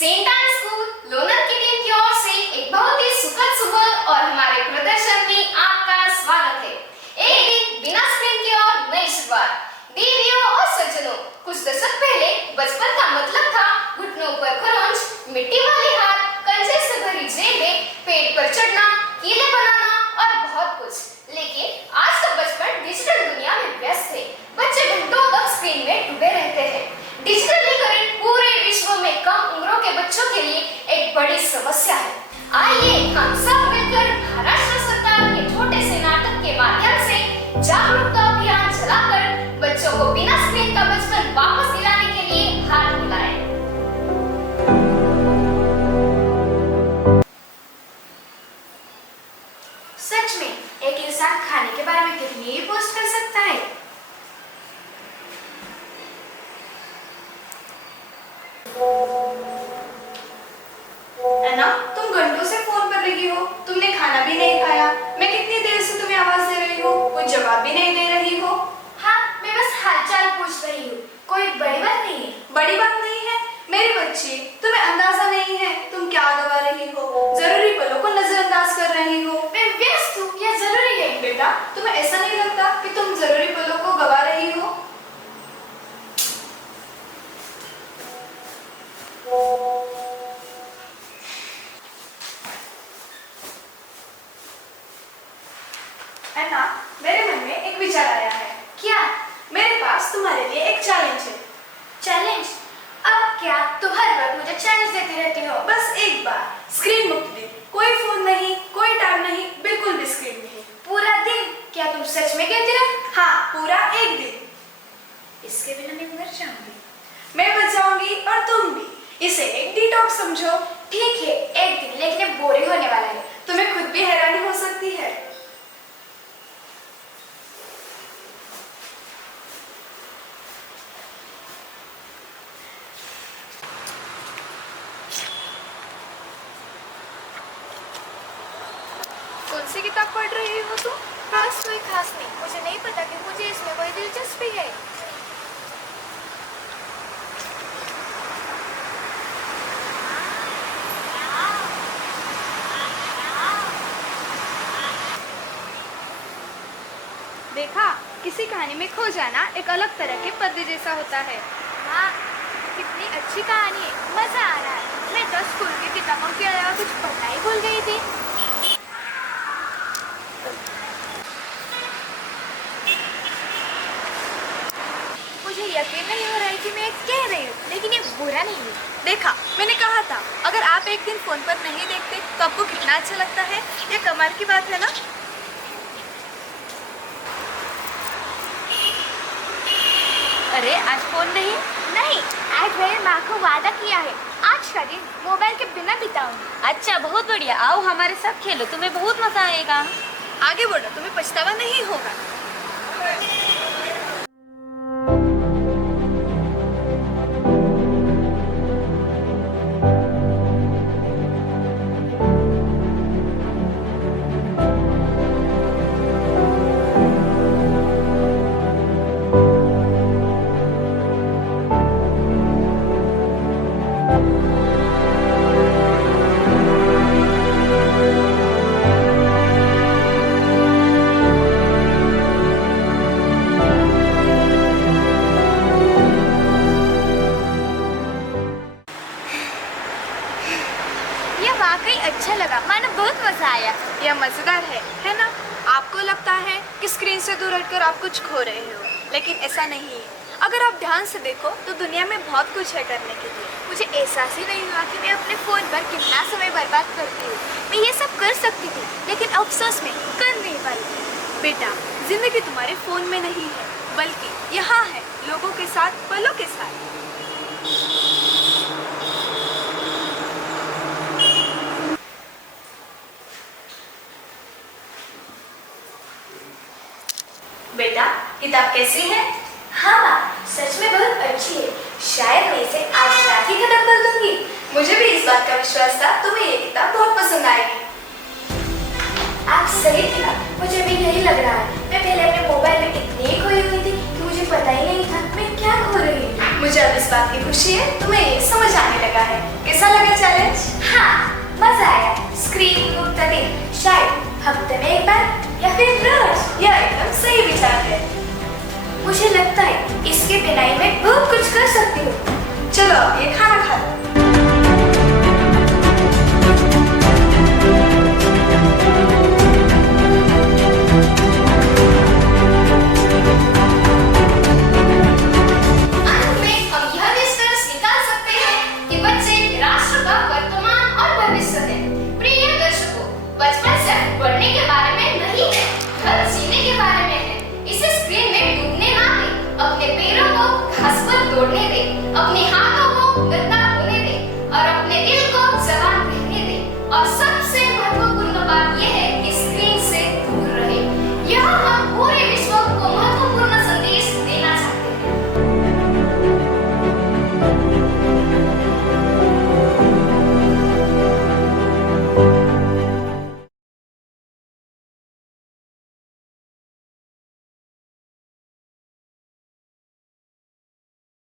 Saint आन school loner की team की ओर से एक बहुत ही सुखद सुबह और हमारे प्रदर्शन में आपका स्वागत है। एक दिन बिना स्क्रीन की ओर नई शुरुआत। देवियों और सज्जनों, कुछ दशक पहले बचपन का मतलब था घुटनों पर खरोंच, मिट्टी वाले हाथ, कंचे से भरी जेबें, पेड़ पर चढ़ना, कीले बनाना और बहुत कुछ। लेकिन आज का बचपन डिजिटल दुनिया में व्यस्त है। बच्चे घंटों तक स्क्रीन में डूबे रहते हैं। डिजिटलीकरण पूरे विश्व में कम उम्रों के बच्चों के लिए एक बड़ी समस्या है। आइए हम सब मिलकर महाराष्ट्र सरकार के छोटे से नाटक के माध्यम से जागरूकता अभियान चलाकर बच्चों को बिना स्क्रीन का बचपन वापस दिलाने के लिए हाथ मिलाएं। सच में एक इंसान खाने के बारे में कितनी ही पोस्ट कर सकता है। अन्ना, तुम घंटों से फोन पर लगी हो। तुमने खाना भी नहीं खाया। मैं कितनी देर से तुम्हें आवाज दे रही हूँ, कोई जवाब भी नहीं दे रही हो। हाँ, मैं बस हालचाल पूछ रही हूँ, कोई बड़ी बात नहीं है। बड़ी बात नहीं है मेरी बच्ची, तुम्हें अंदाजा नहीं है तुम क्या गवा रही हो। जरूरी पलों को नजरअंदाज कर रही हो। मैं व्यस्त हूँ, यह जरूरी है। बेटा, तुम्हें ऐसा नहीं लगता कि तुम जरूरी पलों को गवा रही हो? अन्ना, मेरे मन में एक विचार आया है। क्या? मेरे पास तुम्हारे लिए एक चैलेंज है। चैलेंज? अब क्या तुम हर वक्त मुझे चैलेंज देती रहती हो? बस एक बार स्क्रीन मुक्त दिन, कोई फोन नहीं, कोई टैब नहीं, बिल्कुल भी स्क्रीन नहीं। पूरा दिन? क्या तुम सच में कहती हो? हाँ, पूरा एक दिन। इसके बिना मैं मर जाऊंगी। मैं बच जाऊंगी और तुम भी। इसे एक डिटॉक्स समझो। ठीक है, एक दिन, लेकिन ये बोरिंग होने वाला है। तुम्हें खुद भी हैरानी हो सकती है। कौन सी किताब पढ़ रही हो तुम? बस कोई खास नहीं, मुझे नहीं पता कि मुझे इसमें कोई दिलचस्पी है। देखा, किसी कहानी में खो जाना एक अलग तरह के पर्दे जैसा होता है। हाँ, कितनी अच्छी कहानी है, मजा आ रहा है। मैं तो स्कूल की किताबों के अलावा कुछ पढ़ना ही भूल गई थी। मुझे यकीन नहीं हो रहा है कि मैं कह रही हूँ, लेकिन ये बुरा नहीं है। देखा, मैंने कहा था, अगर आप एक दिन फोन पर नहीं देखते तो आपको कितना अच्छा लगता है। ये कमाल की बात है ना? अरे, आज फोन नहीं? नहीं, आज मेरे माँ को वादा किया है, आज का दिन मोबाइल के बिना बिताऊंगी। अच्छा, बहुत बढ़िया। आओ हमारे साथ खेलो, तुम्हें बहुत मजा आएगा। आगे बढ़ो, तुम्हें पछतावा नहीं होगा। वाकई अच्छा लगा, मानो बहुत मजा आया। यह मजेदार है ना? आपको लगता है कि स्क्रीन से दूर हटकर आप कुछ खो रहे हो, लेकिन ऐसा नहीं है। अगर आप ध्यान से देखो तो दुनिया में बहुत कुछ है करने के लिए। मुझे एहसास ही नहीं हुआ कि मैं अपने फोन पर कितना समय बर्बाद करती हूँ। मैं ये सब कर सकती थी, लेकिन अफसोस में कर नहीं पाई। बेटा, जिंदगी तुम्हारे फोन में नहीं है, बल्कि यहाँ है, लोगों के साथ, पलों के साथ। बेटा, किताब कैसी है? हाँ माँ, सच में बहुत अच्छी है। शायद मैं इसे आज रात ही खत्म कर दूंगी। मुझे भी इस बात का विश्वास था, तुम्हें ये किताब बहुत पसंद आएगी। आप सही थे ना, मुझे भी यही लग रहा है। मैं पहले अपने मोबाइल में इतनी खोई हुई थी कि मुझे पता ही नहीं था मैं क्या खो रही थी। मुझे मुझे अब इस बात की खुशी है तुम्हें ये समझ आने लगा है। कैसा लगा चैलेंज? हाँ, मजा आया। स्क्रीन मुक्त दिन, शायद हफ्ते में एक बार या फिर रोज। यह एकदम सही विचार है। मुझे लगता है इसके बिना ही मैं बहुत कुछ कर सकती हूँ। चलो अब ये खाना खा लो।